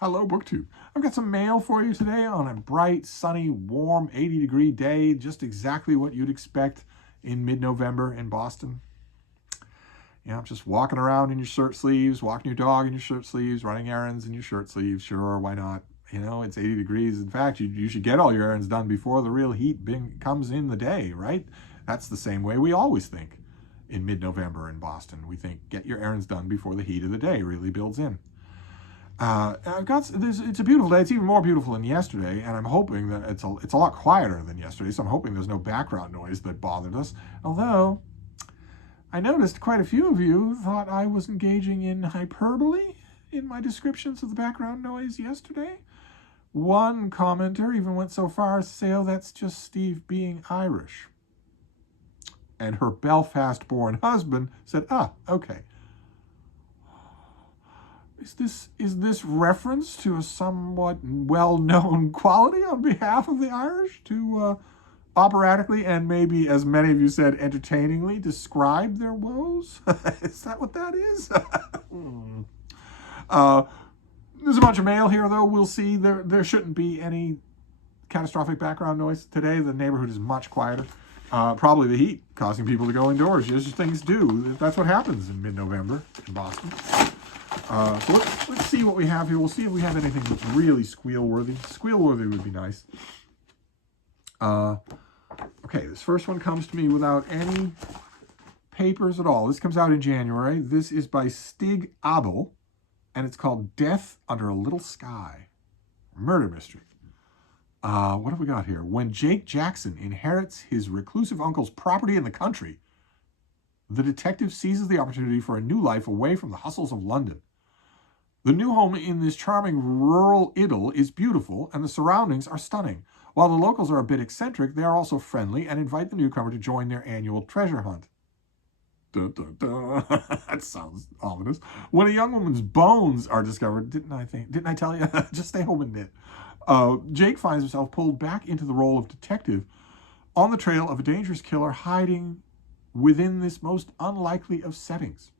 Hello, BookTube. I've got some mail for you today on a bright, sunny, warm, 80-degree day, just exactly what you'd expect in mid-November in Boston. You know, just walking around in your shirt sleeves, walking your dog in your shirt sleeves, running errands in your shirt sleeves. Sure, why not? You know, it's 80 degrees. In fact, you should get all your errands done before the real heat comes in the day, right? That's the same way we always think in mid-November in Boston. We think, get your errands done before the heat of the day really builds in. It's a beautiful day. It's even more beautiful than yesterday, and I'm hoping that it's a lot quieter than yesterday, so I'm hoping there's no background noise that bothered us. Although, I noticed quite a few of you thought I was engaging in hyperbole in my descriptions of the background noise yesterday. One commenter even went so far as to say, oh, that's just Steve being Irish. And her Belfast-born husband said, okay. Is this reference to a somewhat well-known quality on behalf of the Irish to operatically and maybe, as many of you said, entertainingly describe their woes? Is that what that is? There's a bunch of mail here, though. We'll see. There shouldn't be any catastrophic background noise today. The neighborhood is much quieter. Probably the heat causing people to go indoors, just as things do. That's what happens in mid-November in Boston. So let's see what we have here. We'll see if we have anything that's really squeal-worthy. Squeal-worthy would be nice. Okay, this first one comes to me without any papers at all. This comes out in January. This is by Stig Abel, and it's called Death Under a Little Sky. Murder mystery. What have we got here? When Jake Jackson inherits his reclusive uncle's property in the country, the detective seizes the opportunity for a new life away from the hustles of London. The new home in this charming rural idyll is beautiful, and the surroundings are stunning. While the locals are a bit eccentric, they are also friendly and invite the newcomer to join their annual treasure hunt. Dun, dun, dun. That sounds ominous. When a young woman's bones are discovered, didn't I tell you? Just stay home and knit. Jake finds himself pulled back into the role of detective on the trail of a dangerous killer hiding within this most unlikely of settings.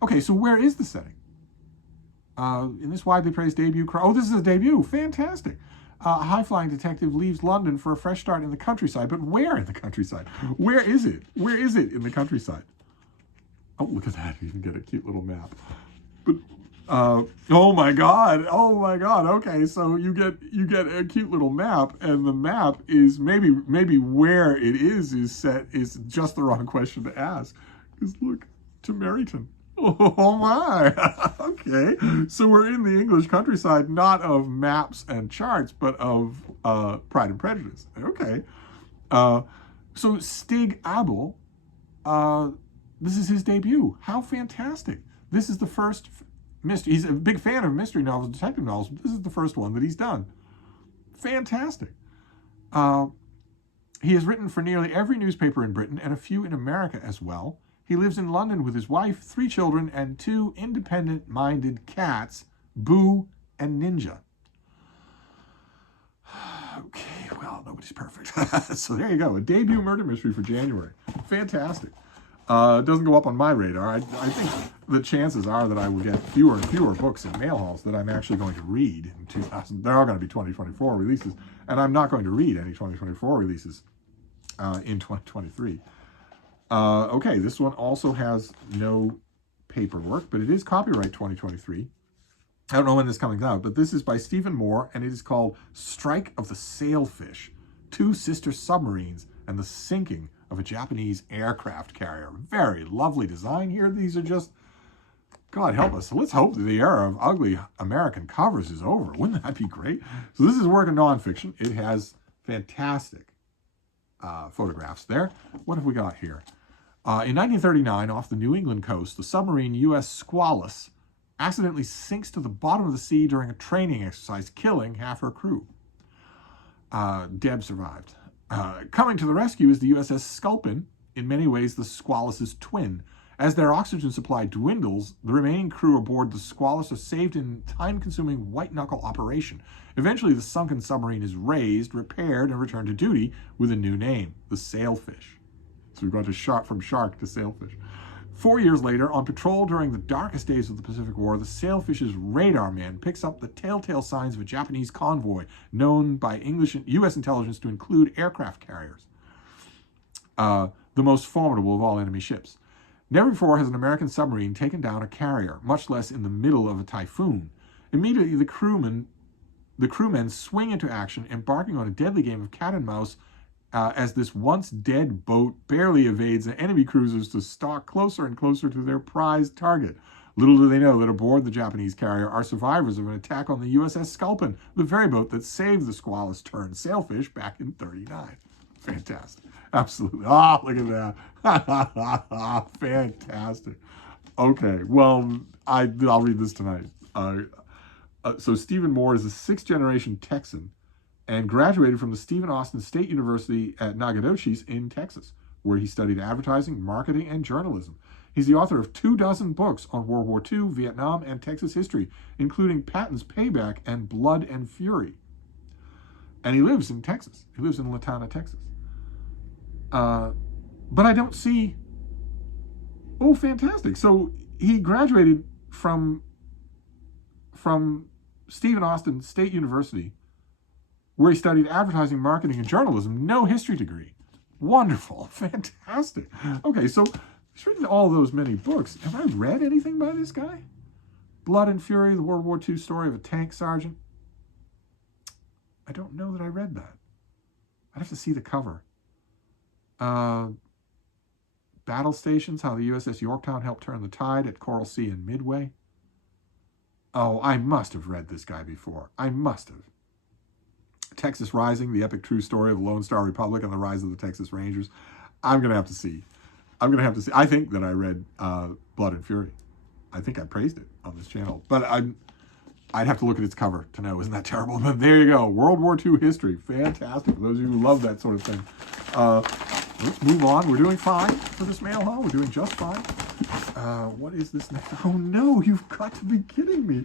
Okay, so where is the setting? In this widely praised debut, this is a debut, fantastic. A high-flying detective leaves London for a fresh start in the countryside, but where in the countryside? Where is it? Where is it in the countryside? Oh, look at that, you can get a cute little map. But, oh my God, okay, so you get a cute little map, and the map is maybe where it is just the wrong question to ask. Because look, to Meryton. Oh my, okay. So we're in the English countryside, not of maps and charts, but of Pride and Prejudice. Okay. So Stig Abel, this is his debut. How fantastic. This is the first mystery. He's a big fan of mystery novels, detective novels, but this is the first one that he's done. Fantastic. He has written for nearly every newspaper in Britain and a few in America as well. He lives in London with his wife, 3 children, and 2 independent-minded cats, Boo and Ninja. Okay, well, nobody's perfect. So there you go, a debut murder mystery for January. Fantastic. It doesn't go up on my radar. I think the chances are that I will get fewer and fewer books in mail halls that I'm actually going to read in 2000. There are going to be 2024 releases, and I'm not going to read any 2024 releases in 2023. Okay, this one also has no paperwork, but it is copyright 2023. I don't know when this comes out, but this is by Stephen Moore, and it is called Strike of the Sailfish, 2 Sister Submarines, and the Sinking of a Japanese Aircraft Carrier. Very lovely design here. These are just, God help us. So let's hope that the era of ugly American covers is over. Wouldn't that be great? So this is a work of nonfiction. It has fantastic photographs there. What have we got here? In 1939, off the New England coast, the submarine U.S. Squalus accidentally sinks to the bottom of the sea during a training exercise, killing half her crew. Deb survived. Coming to the rescue is the USS Sculpin, in many ways the Squalus's twin. As their oxygen supply dwindles, the remaining crew aboard the Squalus are saved in time-consuming white-knuckle operation. Eventually, the sunken submarine is raised, repaired, and returned to duty with a new name, the Sailfish. So we've gone from shark to sailfish. 4 years later, on patrol during the darkest days of the Pacific War, the Sailfish's radar man picks up the telltale signs of a Japanese convoy known by English and U.S. intelligence to include aircraft carriers, the most formidable of all enemy ships. Never before has an American submarine taken down a carrier, much less in the middle of a typhoon. Immediately, the crewmen swing into action, embarking on a deadly game of cat and mouse as this once dead boat barely evades the enemy cruisers to stalk closer and closer to their prized target. Little do they know that aboard the Japanese carrier are survivors of an attack on the USS Sculpin, the very boat that saved the squalus turned Sailfish back in '39. Fantastic. Absolutely. Ah, look at that. Fantastic. Okay, well, I'll read this tonight. So Stephen Moore is a sixth-generation Texan and graduated from the Stephen Austin State University at Nacogdoches in Texas, where he studied advertising, marketing, and journalism. He's the author of 24 books on World War II, Vietnam, and Texas history, including Patton's Payback and Blood and Fury. And he lives in Texas. He lives in Latana, Texas. But I don't see... Oh, fantastic. So he graduated from Stephen Austin State University, where he studied advertising, marketing, and journalism. No history degree. Wonderful. Fantastic. Okay, so he's written all those many books. Have I read anything by this guy? Blood and Fury, the World War II story of a tank sergeant. I don't know that I read that. I'd have to see the cover. Battle Stations, how the USS Yorktown helped turn the tide at Coral Sea and Midway. Oh, I must have read this guy before. I must have. Texas Rising, the epic true story of the Lone Star Republic and the rise of the Texas Rangers. I'm going to have to see. I think that I read Blood and Fury. I think I praised it on this channel. But I'd have to look at its cover to know. Isn't that terrible? But there you go. World War II history. Fantastic. For those of you who love that sort of thing. Let's move on. We're doing fine for this mail haul. We're doing just fine. What is this next? Oh, no. You've got to be kidding me.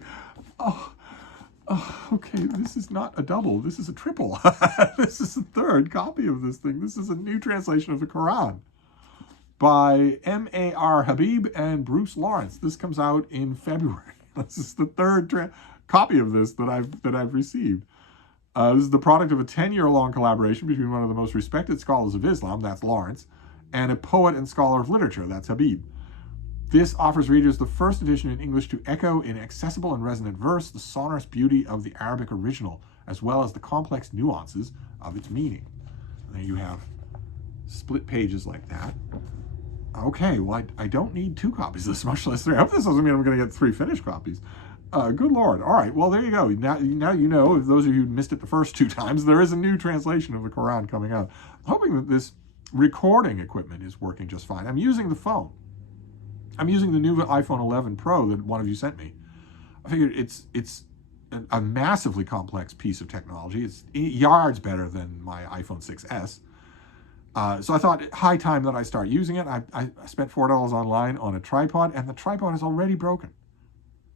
Oh, okay. This is not a double. This is a triple. This is a third copy of this thing. This is a new translation of the Quran by M.A.R. Habib and Bruce Lawrence. This comes out in February. This is the third copy of this that I've received. This is the product of a 10-year-long collaboration between one of the most respected scholars of Islam, that's Lawrence, and a poet and scholar of literature, that's Habib. This offers readers the first edition in English to echo in accessible and resonant verse the sonorous beauty of the Arabic original, as well as the complex nuances of its meaning. And there you have split pages like that. Okay, well, I don't need 2 copies of this, much less 3. I hope this doesn't mean I'm going to get 3 finished copies. Good Lord. All right, well, there you go. Now you know, if those of you who missed it the first 2 times, there is a new translation of the Quran coming out. I'm hoping that this recording equipment is working just fine. I'm using the phone. I'm using the new iPhone 11 Pro that one of you sent me. I figured it's a massively complex piece of technology. It's yards better than my iPhone 6S. So I thought, high time that I start using it. I spent $4 online on a tripod, and the tripod is already broken.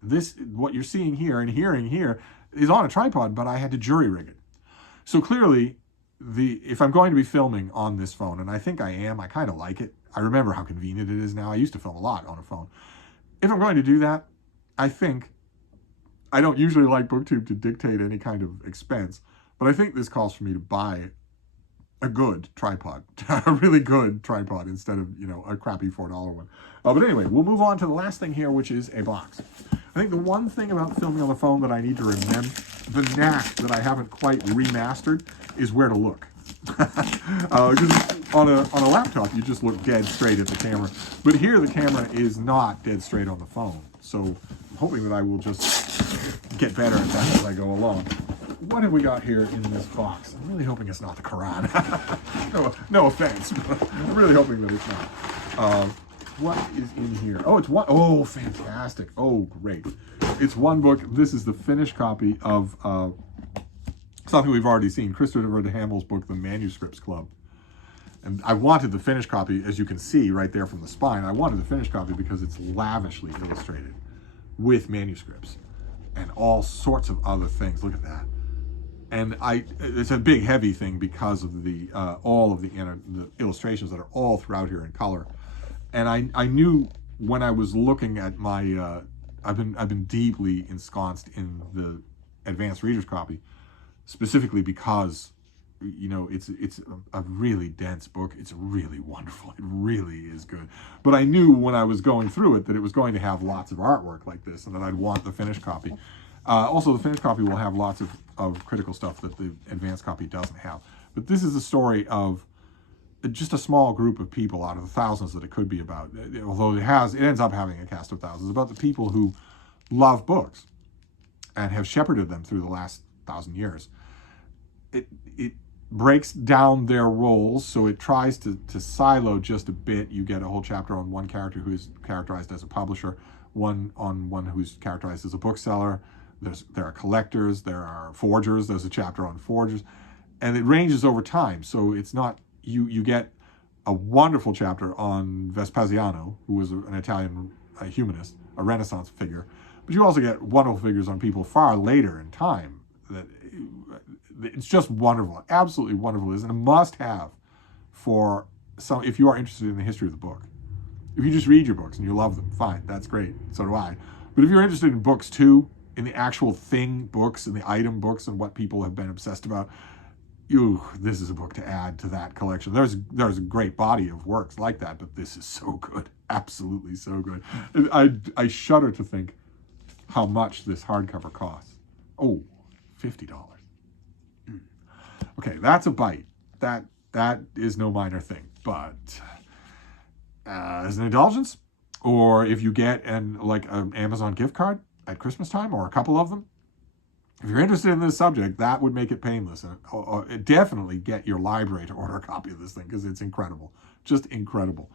This, what you're seeing here and hearing here, is on a tripod, but I had to jury rig it. So clearly, if I'm going to be filming on this phone, and I think I am, I kind of like it. I remember how convenient it is now. I used to film a lot on a phone. If I'm going to do that, I think, I don't usually like BookTube to dictate any kind of expense, but I think this calls for me to buy a good tripod, a really good tripod instead of, a crappy $4 one. But anyway, we'll move on to the last thing here, which is a box. I think the one thing about filming on the phone that I need to remember, the knack that I haven't quite remastered, is where to look. Because on a laptop, you just look dead straight at the camera. But here, the camera is not dead straight on the phone. So I'm hoping that I will just get better at that as I go along. What have we got here in this box? I'm really hoping it's not the Quran. no offense, but I'm really hoping that it's not. What is in here? Oh, it's one. Oh, fantastic. Oh, great. It's one book. This is the finished copy of something we've already seen, Christopher DeHamel's book, The Manuscript Club. And I wanted the finished copy, as you can see right there from the spine. I wanted the finished copy because it's lavishly illustrated with manuscripts and all sorts of other things. Look at that. And it's a big, heavy thing because of the all of the illustrations that are all throughout here in color. And I knew when I was looking at my, I've been deeply ensconced in the advanced reader's copy, specifically because, you know, it's a really dense book. It's really wonderful. It really is good. But I knew when I was going through it that it was going to have lots of artwork like this, and that I'd want the finished copy. Also, the finished copy will have lots of critical stuff that the advanced copy doesn't have. But this is a story of just a small group of people out of the thousands that it could be about. Although it ends up having a cast of thousands, about the people who love books and have shepherded them through the last 1,000 years. It breaks down their roles, so it tries to silo just a bit. You get a whole chapter on one character who is characterized as a publisher, one who's characterized as a bookseller. There are collectors, there are forgers. There's a chapter on forgers, and it ranges over time. So it's not you get a wonderful chapter on Vespasiano, who was an Italian humanist, a Renaissance figure, but you also get wonderful figures on people far later in time. That it's just wonderful, absolutely wonderful. It's a must-have for some if you are interested in the history of the book. If you just read your books and you love them, fine, that's great. So do I. But if you're interested in books too, in the actual thing books and the item books and what people have been obsessed about, this is a book to add to that collection. There's a great body of works like that, but this is so good, absolutely so good. I shudder to think how much this hardcover costs. Oh, $50. Okay, that's a bite. That is no minor thing, but as an indulgence, or if you get an Amazon gift card at Christmas time, or a couple of them, if you're interested in this subject, that would make it painless. And definitely get your library to order a copy of this thing, because it's incredible. Just incredible.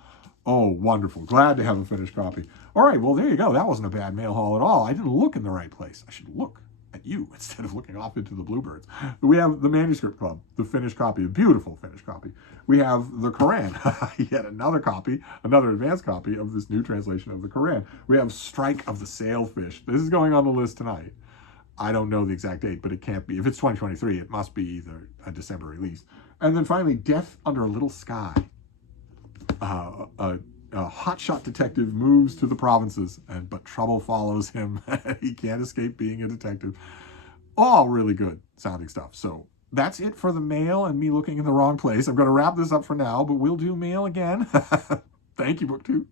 Oh, wonderful. Glad to have a finished copy. All right, well, there you go. That wasn't a bad mail haul at all. I didn't look in the right place. I should look at you instead of looking off into the bluebirds. We have the Manuscript Club, the finished copy, a beautiful finished copy. We have the Quran, yet another copy, another advanced copy of this new translation of the Quran. We have Strike of the Sailfish. This is going on the list tonight. I don't know the exact date, but it can't be. If it's 2023, it must be either a December release. And then finally, Death Under a Little Sky. A hotshot detective moves to the provinces, but trouble follows him. He can't escape being a detective. All really good sounding stuff. So that's it for the mail and me looking in the wrong place. I'm going to wrap this up for now, but we'll do mail again. Thank you, BookTube.